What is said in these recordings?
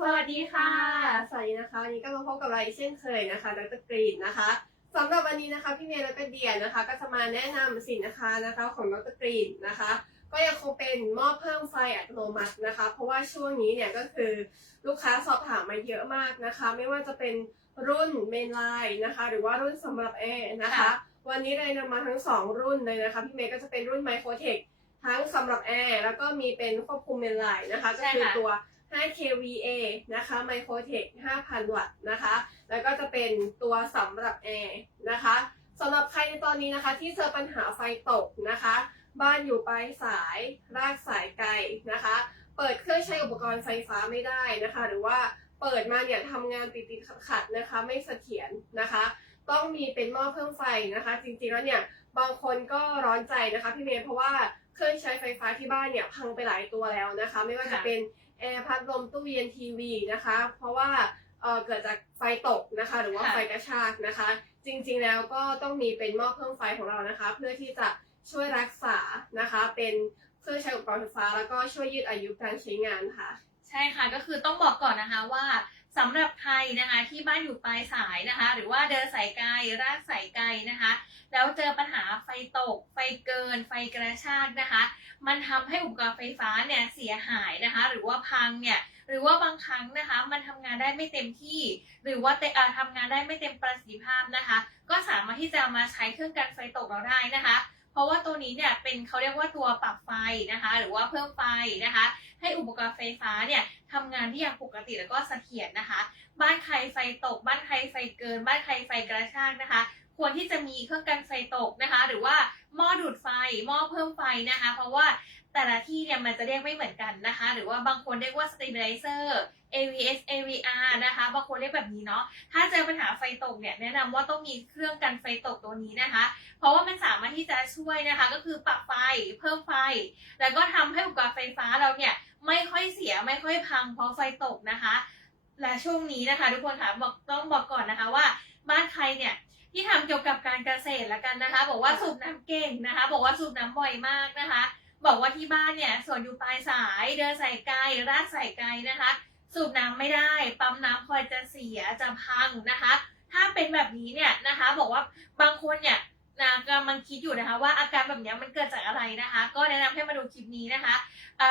สวัสดีค่ะ สวัสดีนะคะวันนี้ก็มาพบกับเราอีกเช่นเคยนะคะดรกรีนนะคะสำหรับวันนี้นะคะพี่เมย์และก็เดียนะคะ ก็จะมาแนะนำสินค้านะคะของดรกรีนนะคะ ก็ยังคงเป็นหม้อเพิ่มไฟอัตโนมัตินะคะ เพราะว่าช่วงนี้เนี่ยก็คือลูกค้าสอบถามมาเยอะมากนะคะ ไม่ว่าจะเป็นรุ่นเมนไลน์นะคะ หรือว่ารุ่นสำหรับแอร์นะคะ วันนี้เลยนำมาทั้งสองรุ่นเลยนะคะพี่เมย์ก็จะเป็นรุ่นไมโครเทคทั้งสำหรับแอร์แล้วก็มีเป็นควบคุมเมนไลน์นะคะก็คือตัว 5 kVA นะคะ Microtech 5,000 วัตต์นะคะ แล้วก็จะเป็นตัวสำหรับแอร์นะคะสำหรับใครในตอนนี้นะคะที่เจอปัญหาไฟตกนะคะ บ้านอยู่ปลายสายรากสายไกลนะคะ เปิดเครื่องใช้อุปกรณ์ไฟฟ้าไม่ได้นะคะ หรือว่าเปิดมาเนี่ยทำงานติดติดขัดๆนะคะ ไม่เสถียรนะคะ ต้องมีเป็นหม้อเพิ่มไฟนะคะ จริงๆแล้วเนี่ยบางคนก็ร้อนใจนะคะพี่เมย์เพราะว่าเครื่องใช้ไฟฟ้าที่บ้านเนี่ยพังไปหลายตัวแล้วนะคะ ไม่ว่าจะเป็น แอร์พัดลมตู้เย็นทีวีนะคะ เพราะว่าเอ่อเกิดจากไฟตกนะคะ หรือว่าค่ะไฟกระชากนะคะ จริงๆแล้วก็ต้องมีเป็นหม้อเพิ่มไฟของเรานะคะ เพื่อที่จะช่วยรักษานะคะเป็นเครื่องใช้อุปกรณ์ไฟฟ้า แล้วก็ช่วยยืดอายุการใช้งานค่ะ ใช่ค่ะก็คือต้องบอกก่อนนะคะว่า สำหรับใครนะคะที่บ้านอยู่ปลายสายนะคะ หรือว่าเดินสายไกลรากสายไกลนะคะ แล้วเจอปัญหาไฟตก ไฟเกิน ไฟกระชากนะคะ มันทำให้อุปกรณ์ไฟฟ้าเนี่ยเสียหายนะคะ หรือว่าพังเนี่ยหรือว่าบางครั้งนะคะ มันทำงานได้ไม่เต็มที่ หรือว่าเตอ่อทำงานได้ไม่เต็มประสิทธิภาพนะคะ ก็สามารถที่จะมาใช้เครื่องกันไฟตกเราได้นะคะ ราะว่าตัวนี้เนี่ยเป็นเขาเรียกว่าตัวปรับไฟนะคะ หรือว่าเพิ่มไฟนะคะ ให้อุปกรณ์ไฟฟ้าเนี่ยทำงานที่อย่างปกติแล้วก็เสถียรนะคะ บ้านใครไฟตก บ้านใครไฟเกิน บ้านใครไฟกระชากนะคะ ควรที่จะมีเครื่องกันไฟตกนะคะ หรือว่าหม้อดูดไฟหม้อเพิ่มไฟนะคะ เพราะว่า แต่ละที่เนี่ยมันจะเรียกไม่เหมือนกันนะคะ หรือว่าบางคนเรียกว่า stabilizer AVS AVR นะคะ บางคนเรียกแบบนี้เนาะ ถ้าเจอปัญหาไฟตกเนี่ยแนะนำว่าต้องมีเครื่องกันไฟตกตัวนี้นะคะ เพราะว่ามันสามารถที่จะช่วยนะคะ ก็คือปรับไฟ เพิ่มไฟ แล้วก็ทำให้อุปกรณ์ไฟฟ้าเราเนี่ยไม่ค่อยเสียไม่ค่อยพังเพราะไฟตกนะคะ และช่วงนี้นะคะ ทุกคนค่ะบอกต้องบอกก่อนนะคะว่าบ้านใครเนี่ยที่ทำเกี่ยวกับการเกษตรละกันนะคะ บอกว่าสูบน้ำเก่งนะคะ บอกว่าสูบน้ำบ่อยมากนะคะ บอกว่าที่บ้านเนี่ยส่วนอยู่ปลายสายเดินสายไกลรากสายไกลนะคะ สูบน้ำไม่ได้ ปั๊มน้ำคอยจะเสียจะพังนะคะ ถ้าเป็นแบบนี้เนี่ยนะคะ บอกว่าบางคนเนี่ยนะกำลังคิดอยู่นะคะว่าอาการแบบนี้มันเกิดจากอะไรนะคะ ก็แนะนำให้มาดูคลิปนี้นะคะ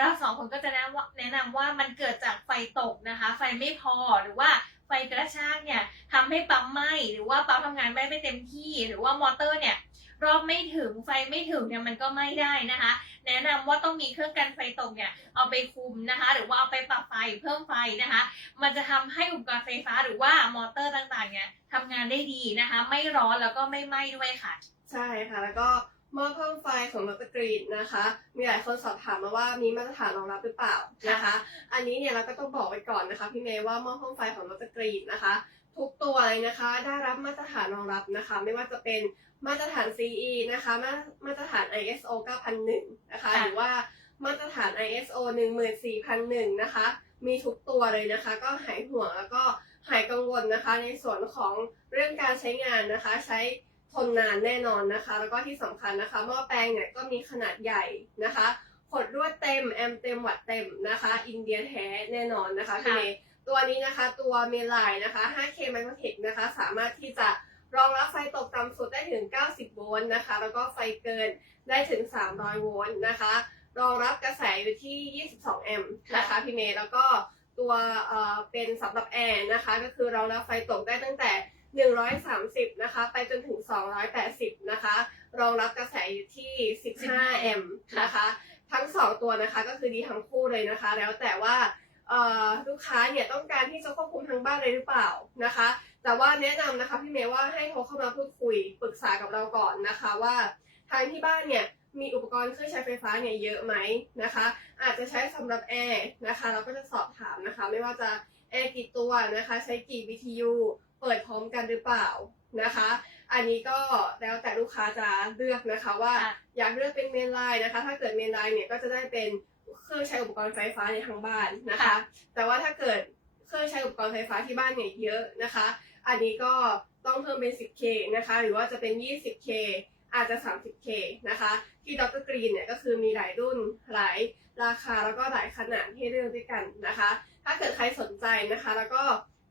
เราสองคนก็จะแนะนำว่าแนะนำว่ามันเกิดจากไฟตกนะคะ ไฟไม่พอหรือว่าไฟกระชากเนี่ยทำให้ปั๊มไหม้หรือว่าปั๊มทำงานไม่ไม่เต็มที่ หรือว่ามอเตอร์เนี่ย รอบไม่ถึงไฟไม่ถึงเนี่ยมันก็ไม่ได้นะคะ แนะนำว่าต้องมีเครื่องกันไฟตกเนี่ยเอาไปคุมนะคะ หรือว่าเอาไปปรับไฟเพิ่มไฟนะคะ มันจะทำให้อุปกรณ์ไฟฟ้าหรือว่ามอเตอร์ต่างๆเนี่ยทำงานได้ดีนะคะ ไม่ร้อนแล้วก็ไม่ไหม้ด้วยค่ะ ใช่ค่ะแล้วก็หม้อเพิ่มไฟของดรกรีนนะคะ มีหลายคนสอบถามมาว่ามีมาตรฐานรองรับหรือเปล่านะคะ อันนี้เนี่ยเราก็ต้องบอกไว้ก่อนนะคะพี่เมย์ว่าหม้อเพิ่มไฟของดรกรีนนะคะ ทุกตัวเลยนะคะ ได้รับมาตรฐานรองรับนะคะ ไม่ว่าจะเป็นมาตรฐาน CE นะคะ มามาตรฐาน ISO 9001 นะคะค่ะหรือว่ามาตรฐาน ISO 14001 นะคะ มีทุกตัวเลยนะคะ ก็หายห่วงแล้วก็หายกังวลนะคะ ในส่วนของเรื่องการใช้งานนะคะ ใช้ทนนานแน่นอนนะคะ แล้วก็ที่สำคัญนะคะหม้อแปลงเนี่ยก็มีขนาดใหญ่นะคะขดรวดเต็ม แอมป์เต็มวัตต์เต็มนะคะ อินเดียแท้แน่นอนนะคะพี่ค่ะเมย์ ตัวนี้นะคะตัวเมลายนะคะ 5K Microtech นะคะ สามารถที่จะรองรับไฟตกต่ำสุดได้ถึง 90 โวลต์นะคะ แล้วก็ไฟเกินได้ถึง 300 โวลต์นะคะ รองรับกระแสอยู่ที่ 22 แอมป์นะคะพี่เมย์ แล้วก็ตัวเอ่อเป็นสำหรับแอร์นะคะ ก็คือรองรับไฟตกได้ตั้งแต่ 130 นะคะ ไปจนถึง 280 นะคะ รองรับกระแสอยู่ที่ 15 แอมป์นะคะ ทั้ง 2 ตัวนะคะ ก็คือดีทั้งคู่เลยนะคะ แล้วแต่ว่า ลูกค้าเนี่ยต้องการที่จะควบคุมทั้งบ้านเลยหรือเปล่านะคะ แต่ว่าแนะนำนะคะพี่เมย์ว่าให้โทรเข้ามาพูดคุยปรึกษากับเราก่อนนะคะว่าทางที่บ้านเนี่ยมีอุปกรณ์เครื่องใช้ไฟฟ้าเนี่ยเยอะไหมนะคะ อาจจะใช้สำหรับแอร์นะคะเราก็จะสอบถามนะคะ ไม่ว่าจะแอร์กี่ตัวนะคะใช้กี่ BTU เปิดพร้อมกันหรือเปล่านะคะ อันนี้ก็แล้วแต่ลูกค้าจะเลือกนะคะว่าอยากเลือกเป็นเมนไลน์นะคะ ถ้าเกิดเมนไลน์เนี่ยก็จะได้เป็น เครื่องใช้อุปกรณ์ไฟฟ้าในทั้งบ้านนะคะค่ะแต่ว่าถ้าเกิดเครื่องใช้อุปกรณ์ไฟฟ้าที่บ้านเนี่ยเยอะนะคะ อันนี้ก็ต้องเพิ่มเป็น 10K นะคะ หรือว่าจะเป็น 20K อาจจะ 30K นะคะ ที่ดรกรีนเนี่ยก็คือมีหลายรุ่นหลายราคาแล้วก็หลายขนาดให้เลือกด้วยกันนะคะ ถ้าเกิดใครสนใจนะคะ แล้วก็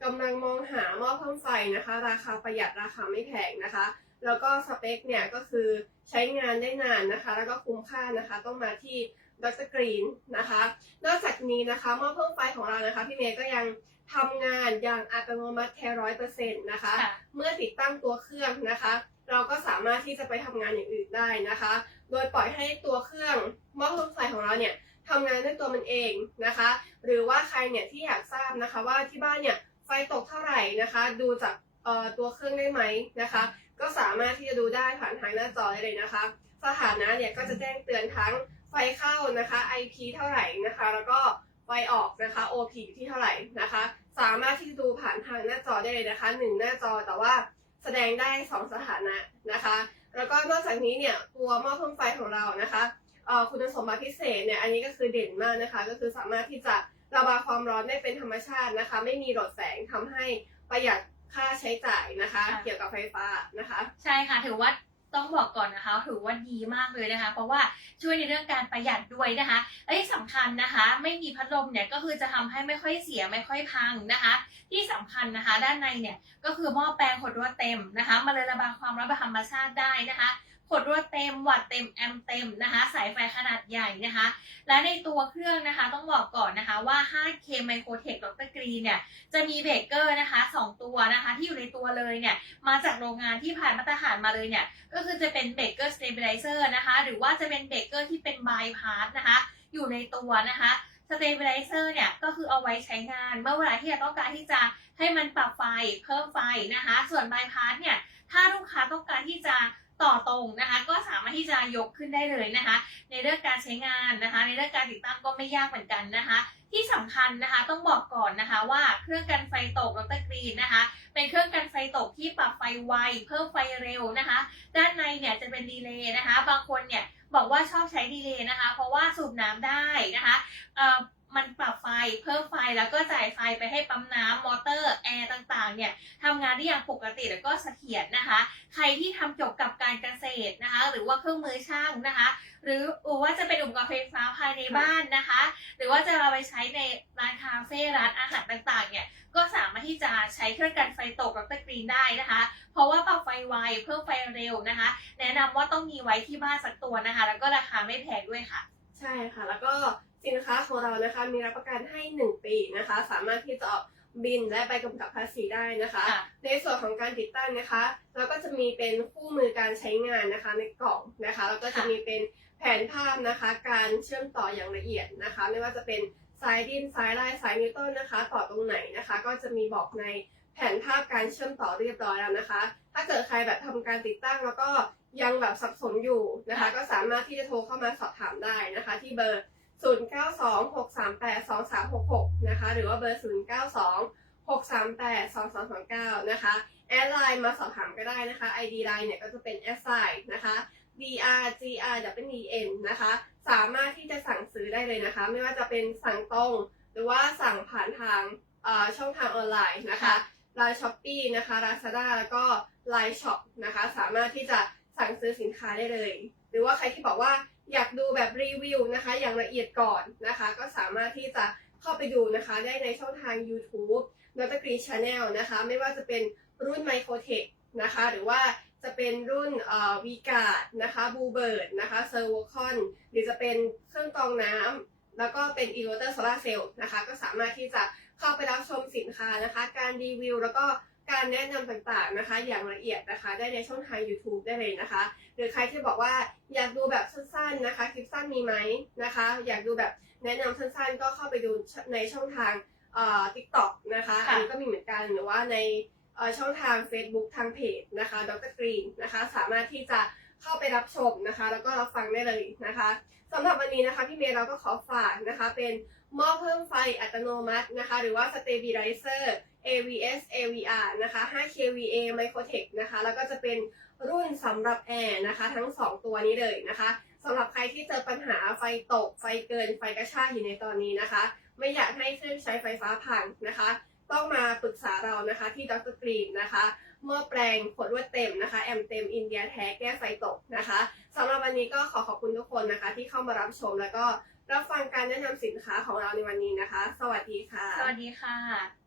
กำลังมองหาหม้อเพิ่มไฟนะคะ ราคาประหยัดราคาไม่แพงนะคะ แล้วก็สเปคเนี่ยก็คือใช้งานได้นานนะคะ แล้วก็คุ้มค่านะคะ ต้องมาที่ ดรกรีนนะคะ นอกจากนี้นะคะหม้อเพิ่มไฟของเรานะคะ พี่เมย์ก็ยังทำงานอย่างอัตโนมัติแค่ร้อยเปอร์เซ็นต์นะคะค่ะเมื่อติดตั้งตัวเครื่องนะคะ เราก็สามารถที่จะไปทำงานอย่างอื่นได้นะคะ โดยปล่อยให้ตัวเครื่องหม้อเพิ่มไฟของเราเนี่ยทำงานด้วยตัวมันเองนะคะ หรือว่าใครเนี่ยที่อยากทราบนะคะว่าที่บ้านเนี่ยไฟตกเท่าไหร่นะคะ ดูจากเอ่อตัวเครื่องได้ไหมนะคะ ก็สามารถที่จะดูได้ผ่านทางหน้าจอได้เลยนะคะ สถานะเนี่ยก็จะแจ้งเตือนทั้ง ไฟเข้านะคะ IP เท่าไหร่นะคะ แล้วก็ไฟออกนะคะ OP อยู่ที่เท่าไหร่นะคะ สามารถที่จะดูผ่านทางหน้าจอได้เลยนะคะหนึ่งหน้าจอแต่ว่าแสดงได้สองสถานะนะคะ แล้วก็นอกจากนี้เนี่ยตัวหม้อเพิ่มไฟของเรานะคะเอ่อคุณสมบัติพิเศษเนี่ยอันนี้ก็คือเด่นมากนะคะ ก็คือสามารถที่จะระบายความร้อนได้เป็นธรรมชาตินะคะ ไม่มีหลอดแสงทำให้ประหยัดค่าใช้จ่ายนะคะค่ะเกี่ยวกับไฟฟ้านะคะ ใช่ค่ะถือว่า ต้องบอกก่อนนะคะถือว่าดีมากเลยนะคะ เพราะว่าช่วยในเรื่องการประหยัดด้วยนะคะเอ้ยสำคัญนะคะ ไม่มีพัดลมเนี่ยก็คือจะทำให้ไม่ค่อยเสียไม่ค่อยพังนะคะ ที่สำคัญนะคะ ด้านในเนี่ยก็คือหม้อแปลงหดรั่วเต็มนะคะมาเลยระบายความร้อนแบบธรรมชาติได้นะคะ ขดรั่วเต็มวัดเต็มแอมเต็มนะคะ สายไฟขนาดใหญ่นะคะ และในตัวเครื่องนะคะต้องบอกก่อนนะคะว่า 5K Microtech Dr. Green เนี่ยจะมีเบรกเกอร์นะคะ 2 ตัวนะคะ ที่อยู่ในตัวเลยเนี่ยมาจากโรงงานที่ผ่านมาตรฐานมาเลยเนี่ยก็คือจะเป็นเบรกเกอร์สเตเบลเซอร์นะคะ หรือว่าจะเป็นเบรกเกอร์ที่เป็นบายพาสนะคะ อยู่ในตัวนะคะสเตเบลเซอร์เนี่ยก็คือเอาไว้ใช้งาน เมื่อเวลาที่เราต้องการที่จะให้มันปรับไฟเพิ่มไฟนะคะ ส่วนบายพาสเนี่ยถ้าลูกค้าต้องการที่จะ ต่อตรงนะคะ ก็สามารถที่จะยกขึ้นได้เลยนะคะ ในเรื่องการใช้งานนะคะ ในเรื่องการติดตั้งก็ไม่ยากเหมือนกันนะคะ ที่สำคัญนะคะต้องบอกก่อนนะคะว่าเครื่องกันไฟตกดรกรีนนะคะ เป็นเครื่องกันไฟตกที่ปรับไฟไวเพิ่มไฟเร็วนะคะ ด้านในเนี่ยจะเป็นดีเลย์นะคะ บางคนเนี่ยบอกว่าชอบใช้ดีเลย์นะคะ เพราะว่าสูบน้ำได้นะคะ มันปรับไฟเพิ่มไฟแล้วก็จ่ายไฟไปให้ปั๊มน้ำมอเตอร์แอร์ต่างๆเนี่ยทำงานได้อย่างปกติแล้วก็เสถียรนะคะ ใครที่ทำเกี่ยวกับการเกษตรนะคะ หรือว่าเครื่องมือช่างนะคะ หรือว่าจะเป็นอุปกรณ์ไฟฟ้าภายในบ้านนะคะ หรือว่าจะเอาไปใช้ในร้านคาเฟ่ร้านอาหารต่างๆเนี่ยก็สามารถที่จะใช้เครื่องกันไฟตกดรกรีนได้นะคะ เพราะว่าปรับไฟไวเพิ่มไฟเร็วนะคะ แนะนำว่าต้องมีไว้ที่บ้านสักตัวนะคะ แล้วก็ราคาไม่แพงด้วยค่ะ ใช่ค่ะแล้วก็ สินค้าของเรานะคะมีรับประกันให้ 1 ปีนะคะ สามารถที่จะออกบินและใบกำกับภาษีได้นะคะค่ะในส่วนของการติดตั้งนะคะเราก็จะมีเป็นคู่มือการใช้งานนะคะในกล่องนะคะแล้วก็จะมีเป็นแผนภาพนะคะ การเชื่อมต่ออย่างละเอียดนะคะ ไม่ว่าจะเป็นสายดินสายลายสายนิวตันนะคะ ต่อตรงไหนนะคะ ก็จะมีบอกในแผนภาพการเชื่อมต่อเรียบร้อยแล้วนะคะ ถ้าเกิดใครแบบทำการติดตั้งแล้วก็ยังแบบสับสนอยู่นะคะ ก็สามารถที่จะโทรเข้ามาสอบถามได้นะคะ ที่เบอร์ 0926382366 นะคะ หรือว่าเบอร์ 0926382329 นะคะ แอดไลน์มาสอบถามก็ได้นะคะ ID ไลน์เนี่ยก็จะเป็นแอดไซน์นะคะ dr gr w n นะคะ สามารถที่จะสั่งซื้อได้เลยนะคะ ไม่ว่าจะเป็นสั่งตรง หรือว่าสั่งผ่านทางช่องทางออนไลน์นะคะไลน์ช้อปปี้นะคะ Lazada แล้วก็ไลน์ช็อปนะคะ สามารถที่จะสั่งซื้อสินค้าได้เลย หรือว่าใครที่บอกว่า อยากดูแบบรีวิวนะคะ อย่างละเอียดก่อนนะคะ ก็สามารถที่จะเข้าไปดูนะคะ ได้ในช่องทาง YouTube n o t a g r e e Channel นะคะ ไม่ว่าจะเป็นรุ่น Microtech นะคะ หรือว่าจะเป็นรุ่นเอ่อ v g a r d นะคะ Bluebird นะคะ Servocon หรือจะเป็นเครื่องกรองน้ำแล้วก็เป็น inverter solar cell นะคะ ก็สามารถที่จะเข้าไปรับชมสินค้านะคะ การรีวิวแล้วก็ การแนะนำต่างๆนะคะ อย่างละเอียดนะคะ ได้ในช่องทาง YouTube ได้เลยนะคะ หรือใครที่บอกว่าอยากดูแบบสั้นๆนะคะคลิปสั้นมีไหมนะคะ อยากดูแบบแนะนำสั้นๆ ก็เข้าไปดูในช่องทางเอ่อ TikTok นะคะค่ะอันนี้ก็มีเหมือนกันหรือว่าในเอ่อช่องทาง Facebook ทางเพจนะคะดรกรีนนะคะ สามารถที่จะเข้าไปรับชมนะคะ แล้วก็รับฟังได้เลยนะคะสำหรับวันนี้นะคะพี่เมย์เราก็ขอฝากนะคะเป็น หม้อเพิ่มไฟอัตโนมัตินะคะ หรือว่า Stabilizer AVS AVR นะคะ 5kVA Microtech นะคะ แล้วก็จะเป็นรุ่นสำหรับแอร์นะคะ ทั้ง 2 ตัวนี้เลยนะคะสำหรับใครที่เจอปัญหาไฟตก ไฟเกิน ไฟกระชากอยู่ในตอนนี้นะคะ ไม่อยากให้เครื่องใช้ไฟฟ้าพังนะคะ ต้องมาปรึกษาเรานะคะที่ดรกรีนนะคะหม้อแปลงขดลวดเต็มนะคะ แอมเต็มอินเดียแท้แก้ไฟตกนะคะสำหรับวันนี้ก็ขอขอบคุณทุกคนนะคะ ที่เข้ามารับชมแล้วก็ รับฟังการแนะนำสินค้าของเราในวันนี้นะคะ สวัสดีค่ะ สวัสดีค่ะ